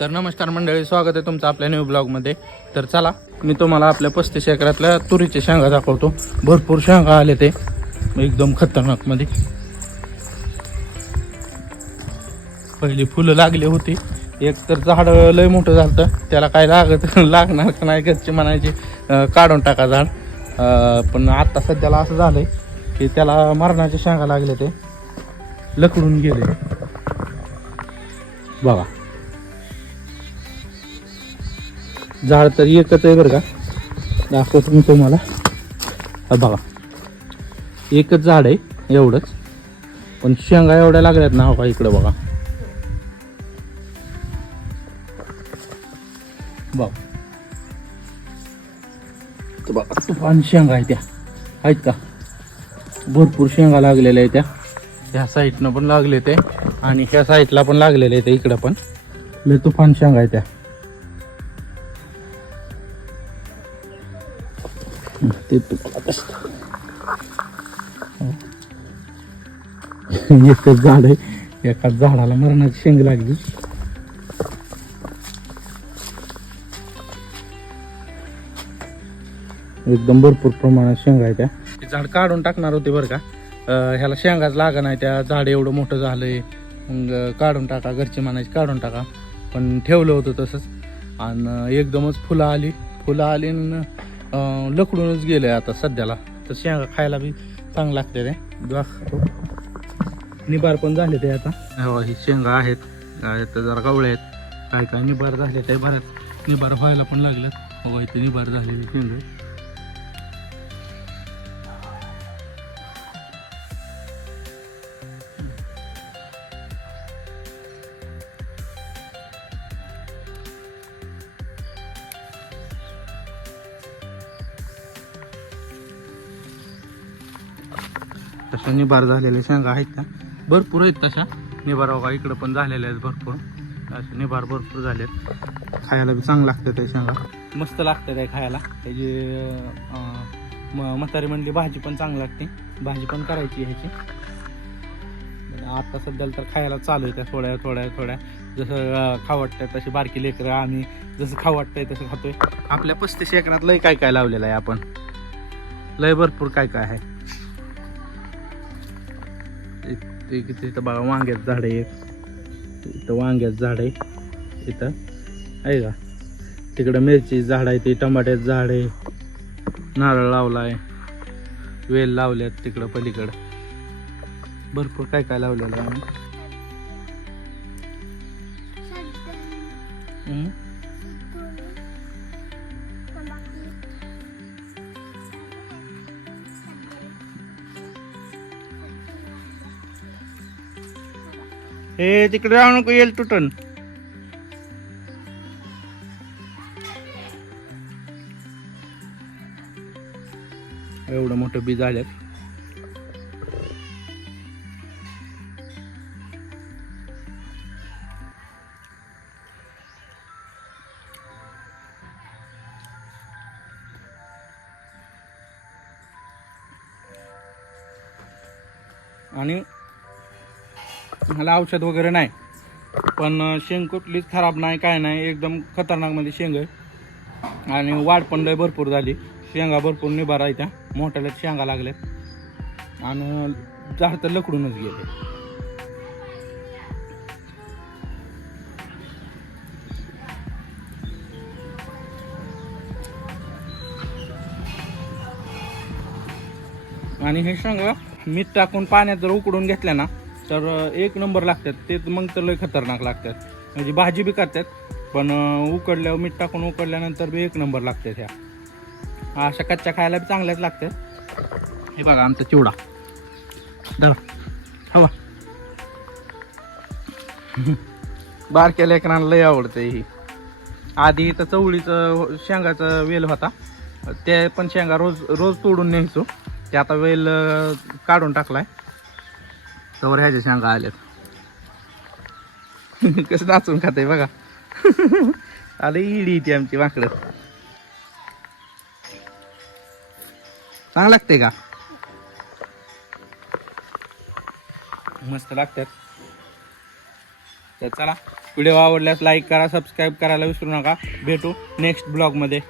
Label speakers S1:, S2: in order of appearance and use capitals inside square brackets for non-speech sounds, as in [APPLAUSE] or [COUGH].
S1: तर नमस्कार मंडळी स्वागत आहे तुमचं आपल्या न्यू ब्लॉगमध्ये तर चला मी तुम्हाला आपल्या पस्तीस एकरातल्या तुरीचे शेंगा दाखवतो. भरपूर शेंगा आले ते एकदम खतरनाकमध्ये पहिली फुलं लागली होती. एक तर झाड लय मोठं झालं त्याला काय लागत लागणार का नाही घरचे म्हणायचे. काढून टाका झाड. पण आत्ता सध्याला असं झालंय की त्याला मरणाचे शेंगा लागले ते. लकडून गेले. बघा. झाड तर एकच आहे बरं का. दाखवतो मी तुम्हाला. बघा. एकच झाड आहे एवढंच. पण शेंगा एवढ्या लागल्यात ना हो इकडं बघा. बघ. बघा तुफान शेंगा आहे त्या. आहेत का? भरपूर शेंगा लागलेल्या आहेत त्या. ह्या साईडनं पण लागले ते आणि ह्या साईडला पण लागलेले आहे ते इकडं पण. लय तुफान शेंगा आहे त्या. [LAUGHS] एकच झाड आहे. एका झाडाला मरणाची शेंग लागली. एकदम भरपूर प्रमाणात शेंगा आहे त्या. ते झाड काढून टाकणार होते बरं का? ह्याला शेंगाच लागा नाही त्या. झाड एवढं मोठं झालंय. मग काढून टाका. घरचे म्हणायचे काढून टाका. पण ठेवलं होतं तसंच. आणि एकदमच फुलं आली. फुलं आली आणि लकडूनच गेलंय आता सध्याला. तर शेंगा खायला बी चांगलं लागते ते निबार पण झाले ते आता. हो ही शेंगा आहेत. आहेत तर जरा गवळे आहेत. काय काय निबार झाले ते बऱ्याच. निबार व्हायला पण लागलेत. हो इथे निबार झालेली शेंगा तशा निभार झालेल्या शेंगा आहेत का भरपूर आहेत तशा. निभार बघा इकडं पण झालेल्या आहेत भरपूर. अशा निभार भरपूर झालेत. खायला बी चांगलं लागतं ते शेंगा. मस्त लागतं ते खायला. त्याची म- म्हातारी म्हणली भाजी पण चांगली लागते. भाजी पण करायची ह्याची. आता सध्याला तर खायला चालू आहे त्या थोड्या थोड्या थोड्या. जसं खावाटतंय तशी बारकी लेकरं आम्ही जसं खावाटतंय तसं खातोय. आपल्या पस्तीस एकरात लय काय काय लावलेलं आहे आपण. लय भरपूर काय काय आहे. ते किती इथं बघा वांग्याचं झाड आहे एक. इथं वांग्याचं झाड आहे. इथं. आहे का? तिकडं मिरची झाड आहे ते टमाट्याचं झाड आहे. नारळ लावला आहे वेल लावल्यात तिकडं पलीकडं. भरपूर काय काय लावलेलं आहे. हे तिकडे जाऊ नको येईल तुटन. एवढं मोठं बी झाल्यात. आणि मला औषध वगैरे नाही. पण शेंग कुठलीच खराब नाही काय नाही एकदम खतरनाकमध्ये म्हणजे शेंग आहे. आणि वाढ पण लय भरपूर झाली. शेंगा भरपूर निभारा आहे त्या. मोठ्याला शेंगा लागल्यात. आणि झाड तर लकडूनच गेले. आणि हे शेंगा मीठ टाकून पाण्यात जर उकडून घेतल्या ना तर एक नंबर लागतात. ते तर मग तर लय खतरनाक लागतात. म्हणजे भाजी बी करतात पण उकडल्यावर मीठ टाकून उकडल्यानंतर बी एक नंबर लागतात ह्या. अशा कच्च्या खायला बी चांगल्याच लागतात. हे बघा आमचा चिवडा. धरा. हवा. बारक्या लेकरांना लय आवडतं ही. आधी इथं चवळीचं शेंगाचा वेल होता. ते पण शेंगा रोज रोज तोडून न्यायचो. ते आता वेल काढून टाकलाय. तर ह्याच्या शंका आल्यात. [LAUGHS] कसं नाचून खाते बघा. [LAUGHS] आले इडी ती आमची वाकडं. चांगलं लागते का? मस्त लागतात. तर चला व्हिडिओ आवडल्यास लाईक करा सबस्क्राईब करायला विसरू नका. भेटू नेक्स्ट ब्लॉगमध्ये